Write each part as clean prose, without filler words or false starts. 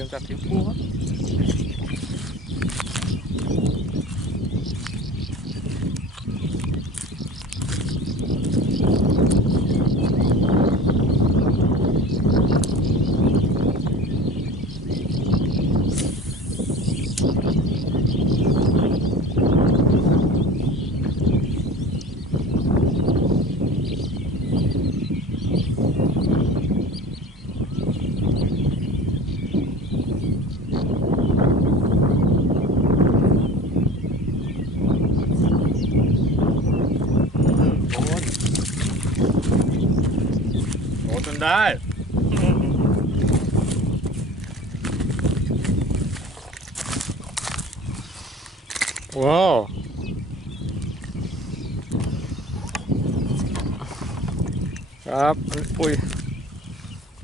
รียมจัดทิ้งปูครับโอ้จนได้ว้าวครับปุ้ย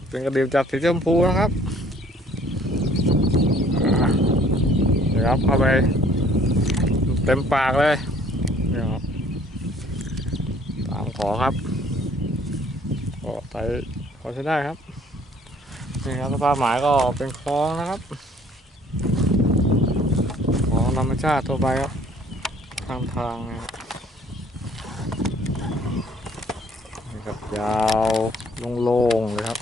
เป็นกระดิ่งจับสีชมพูนะครับนี่ครับเข้าไปเต็มปากเลยนี่ครับตามขอครับก็ใส่ขอใช้ได้ครับนี่ครับสภาพหมายก็เป็นคลองนะครับของธรรมชาติทั่วไปครับทางนะครับนี่ครับยาวโล่งๆเลยครับ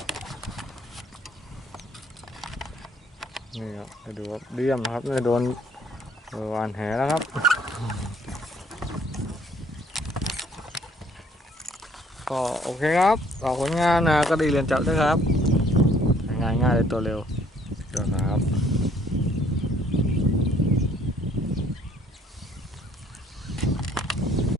นี่ครับไปดูครับเดี่ยมนะครับไม่โดนวานแหแล้วครับก็โอเคครับออกผลงานนะก็ดีเรียนจับด้วยครับง่ายๆเลยตัวเร็วเดี๋ยวครับ